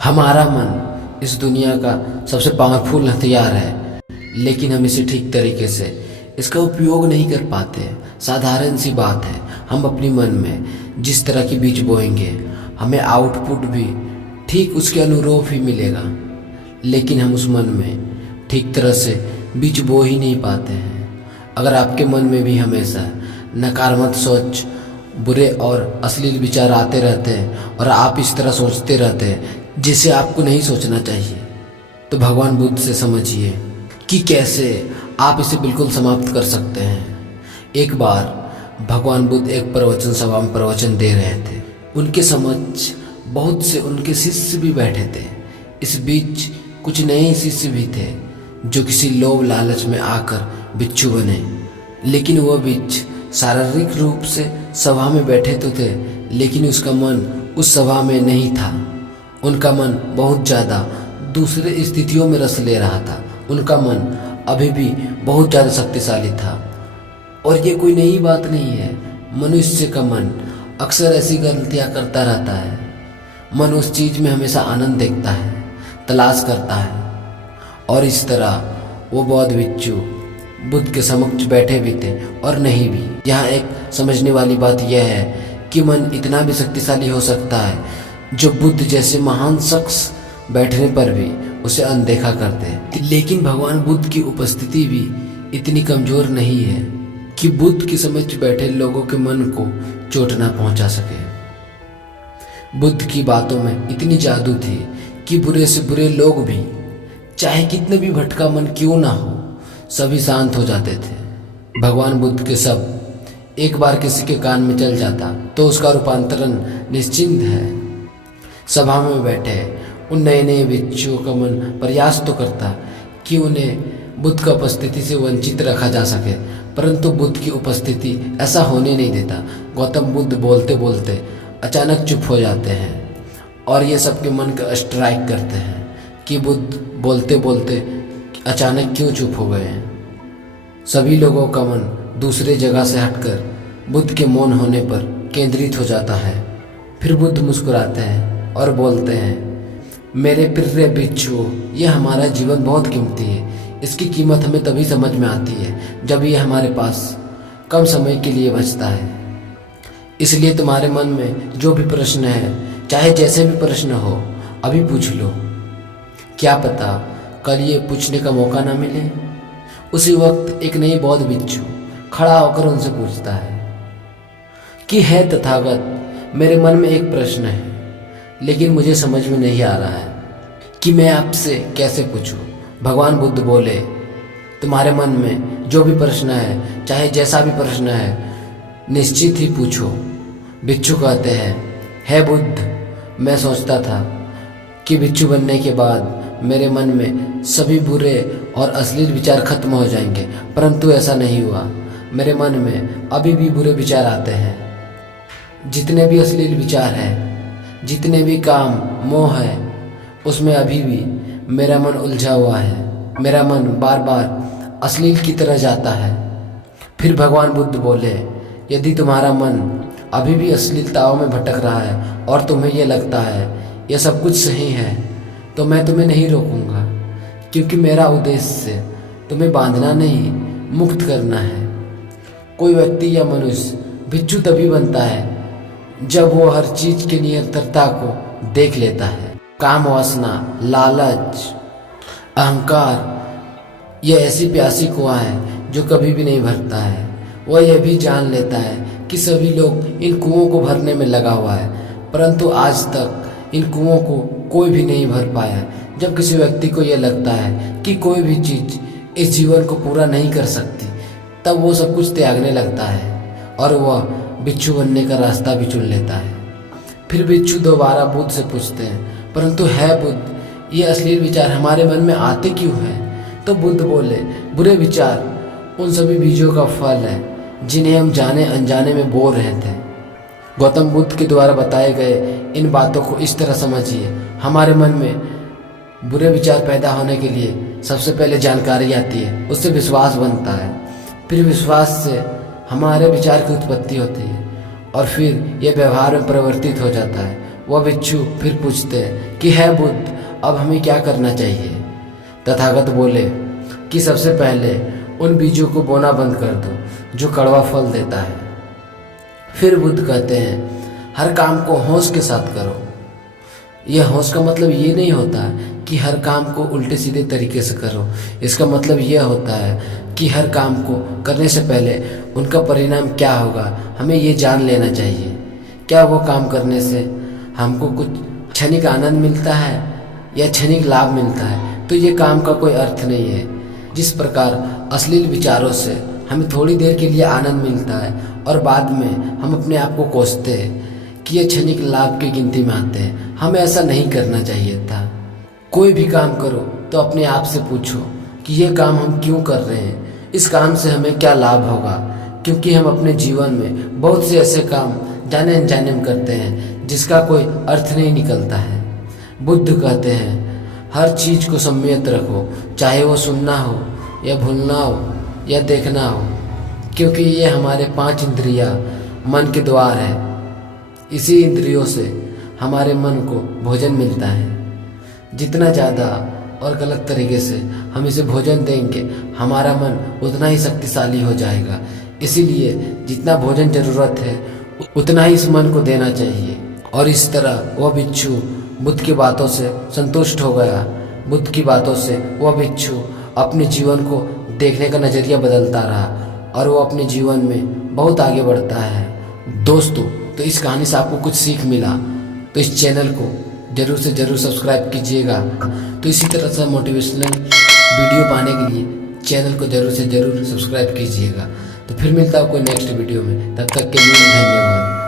हमारा मन इस दुनिया का सबसे पावरफुल हथियार है, लेकिन हम इसे ठीक तरीके से इसका उपयोग नहीं कर पाते। साधारण सी बात है, हम अपने मन में जिस तरह की बीज बोएंगे हमें आउटपुट भी ठीक उसके अनुरूप ही मिलेगा, लेकिन हम उस मन में ठीक तरह से बीज बो ही नहीं पाते हैं। अगर आपके मन में भी हमेशा नकारात्मक सोच, बुरे और अश्लील विचार आते रहते हैं और आप इस तरह सोचते रहते हैं जिसे आपको नहीं सोचना चाहिए, तो भगवान बुद्ध से समझिए कि कैसे आप इसे बिल्कुल समाप्त कर सकते हैं। एक बार भगवान बुद्ध एक प्रवचन सभा में प्रवचन दे रहे थे। उनके समक्ष बहुत से उनके शिष्य भी बैठे थे। इस बीच कुछ नए शिष्य भी थे जो किसी लोभ लालच में आकर बिच्छू बने, लेकिन वह बिच्छ शारीरिक रूप से सभा में बैठे तो थे, लेकिन उसका मन उस सभा में नहीं था। उनका मन बहुत ज़्यादा दूसरे स्थितियों में रस ले रहा था। उनका मन अभी भी बहुत ज़्यादा शक्तिशाली था। और ये कोई नई बात नहीं है। मनुष्य का मन अक्सर ऐसी गलतियाँ करता रहता है। मन उस चीज़ में हमेशा आनंद देखता है, तलाश करता है। और इस तरह वो बौद्ध भिक्षु बुद्ध के समक्ष बैठे भी थे और नहीं भी। यहाँ एक समझने वाली बात यह है कि मन इतना भी शक्तिशाली हो सकता है जो बुद्ध जैसे महान शख्स बैठने पर भी उसे अनदेखा करते हैं। लेकिन भगवान बुद्ध की उपस्थिति भी इतनी कमज़ोर नहीं है कि बुद्ध के समक्ष बैठे लोगों के मन को चोट ना पहुंचा सके। बुद्ध की बातों में इतनी जादू थी कि बुरे से बुरे लोग भी, चाहे कितने भी भटका मन क्यों ना हो, सभी शांत हो जाते थे। भगवान बुद्ध के शब्द एक बार किसी के कान में चल जाता तो उसका रूपांतरण निश्चिंत है। सभा में बैठे उन नए नए भिक्षुओं का मन प्रयास तो करता कि उन्हें बुद्ध की उपस्थिति से वंचित रखा जा सके, परंतु बुद्ध की उपस्थिति ऐसा होने नहीं देता। गौतम बुद्ध बोलते बोलते अचानक चुप हो जाते हैं और ये सबके मन का स्ट्राइक करते हैं कि बुद्ध बोलते बोलते अचानक क्यों चुप हो गए हैं। सभी लोगों का मन दूसरे जगह से हटकर बुद्ध के मौन होने पर केंद्रित हो जाता है। फिर बुद्ध मुस्कुराते हैं और बोलते हैं, मेरे प्रिय भिक्षुओं, ये हमारा जीवन बहुत कीमती है। इसकी कीमत हमें तभी समझ में आती है जब ये हमारे पास कम समय के लिए बचता है। इसलिए तुम्हारे मन में जो भी प्रश्न है, चाहे जैसे भी प्रश्न हो, अभी पूछ लो। क्या पता कल ये पूछने का मौका ना मिले। उसी वक्त एक नई बौद्ध भिक्षु खड़ा होकर उनसे पूछता है कि है तथागत, मेरे मन में एक प्रश्न है, लेकिन मुझे समझ में नहीं आ रहा है कि मैं आपसे कैसे पूछूं। भगवान बुद्ध बोले, तुम्हारे मन में जो भी प्रश्न है, चाहे जैसा भी प्रश्न है, निश्चित ही पूछो। भिक्षु कहते हैं, हे बुद्ध, मैं सोचता था कि भिक्षु बनने के बाद मेरे मन में सभी बुरे और अश्लील विचार खत्म हो जाएंगे, परंतु ऐसा नहीं हुआ। मेरे मन में अभी भी बुरे विचार आते हैं। जितने भी अश्लील विचार हैं, जितने भी काम, मोह है, उसमें अभी भी मेरा मन उलझा हुआ है। मेरा मन बार बार अश्लील की तरह जाता है। फिर भगवान बुद्ध बोले, यदि तुम्हारा मन अभी भी अश्लीलताओं में भटक रहा है और तुम्हें यह लगता है यह सब कुछ सही है, तो मैं तुम्हें नहीं रोकूंगा, क्योंकि मेरा उद्देश्य तुम्हें बांधना नहीं, मुक्त करना है। कोई व्यक्ति या मनुष्य भिक्षु तभी बनता है जब वो हर चीज की निरंतरता को देख लेता है। काम वासना, लालच, अहंकार, यह ऐसी प्यासी कुआं है जो कभी भी नहीं भरता है। वह यह भी जान लेता है कि सभी लोग इन कुओं को भरने में लगा हुआ है, परंतु आज तक इन कुओं को कोई भी नहीं भर पाया। जब किसी व्यक्ति को यह लगता है कि कोई भी चीज इस जीवन को पूरा नहीं कर सकती, तब वो सब कुछ त्यागने लगता है और वह भिक्षु बनने का रास्ता भी चुन लेता है। फिर भिक्षु दोबारा बुद्ध से पूछते हैं, परंतु है बुद्ध, ये अश्लील विचार हमारे मन में आते क्यों हैं? तो बुद्ध बोले, बुरे विचार उन सभी बीजों का फल है जिन्हें हम जाने अनजाने में बो रहे थे। गौतम बुद्ध के द्वारा बताए गए इन बातों को इस तरह समझिए, हमारे मन में बुरे विचार पैदा होने के लिए सबसे पहले जानकारी आती है, उससे विश्वास बनता है, फिर विश्वास से हमारे विचार की उत्पत्ति होती है और फिर यह व्यवहार में परिवर्तित हो जाता है। वह भिक्षु फिर पूछते हैं कि है बुद्ध, अब हमें क्या करना चाहिए। तथागत बोले कि सबसे पहले उन बीजों को बोना बंद कर दो जो कड़वा फल देता है। फिर बुद्ध कहते हैं हर काम को होश के साथ करो। यह होश का मतलब ये नहीं होता कि हर काम को उल्टे सीधे तरीके से करो। इसका मतलब यह होता है कि हर काम को करने से पहले उनका परिणाम क्या होगा हमें ये जान लेना चाहिए। क्या वो काम करने से हमको कुछ क्षणिक आनंद मिलता है या क्षणिक लाभ मिलता है, तो ये काम का कोई अर्थ नहीं है। जिस प्रकार अश्लील विचारों से हमें थोड़ी देर के लिए आनंद मिलता है और बाद में हम अपने आप को कोसते हैं कि ये क्षणिक लाभ की गिनती में आते हैं, हमें ऐसा नहीं करना चाहिए था। कोई भी काम करो तो अपने आप से पूछो कि ये काम हम क्यों कर रहे हैं, इस काम से हमें क्या लाभ होगा। क्योंकि हम अपने जीवन में बहुत से ऐसे काम जाने अनजाने में करते हैं जिसका कोई अर्थ नहीं निकलता है। बुद्ध कहते हैं हर चीज़ को सम्मिलित रखो, चाहे वो सुनना हो या भूलना हो या देखना हो, क्योंकि ये हमारे 5 इंद्रियां मन के द्वार है। इसी इंद्रियों से हमारे मन को भोजन मिलता है। जितना ज़्यादा और गलत तरीके से हम इसे भोजन देंगे हमारा मन उतना ही शक्तिशाली हो जाएगा। इसीलिए जितना भोजन ज़रूरत है उतना ही इस मन को देना चाहिए। और इस तरह वह भिक्षु बुद्ध की बातों से संतुष्ट हो गया। बुद्ध की बातों से वह भिक्षु अपने जीवन को देखने का नज़रिया बदलता रहा और वो अपने जीवन में बहुत आगे बढ़ता है। दोस्तों, तो इस कहानी से आपको कुछ सीख मिला तो इस चैनल को ज़रूर से ज़रूर सब्सक्राइब कीजिएगा। तो इसी तरह से मोटिवेशनल वीडियो पाने के लिए चैनल को ज़रूर से ज़रूर सब्सक्राइब कीजिएगा। तो फिर मिलता हूँ कोई नेक्स्ट वीडियो में, तब तक के लिए धन्यवाद।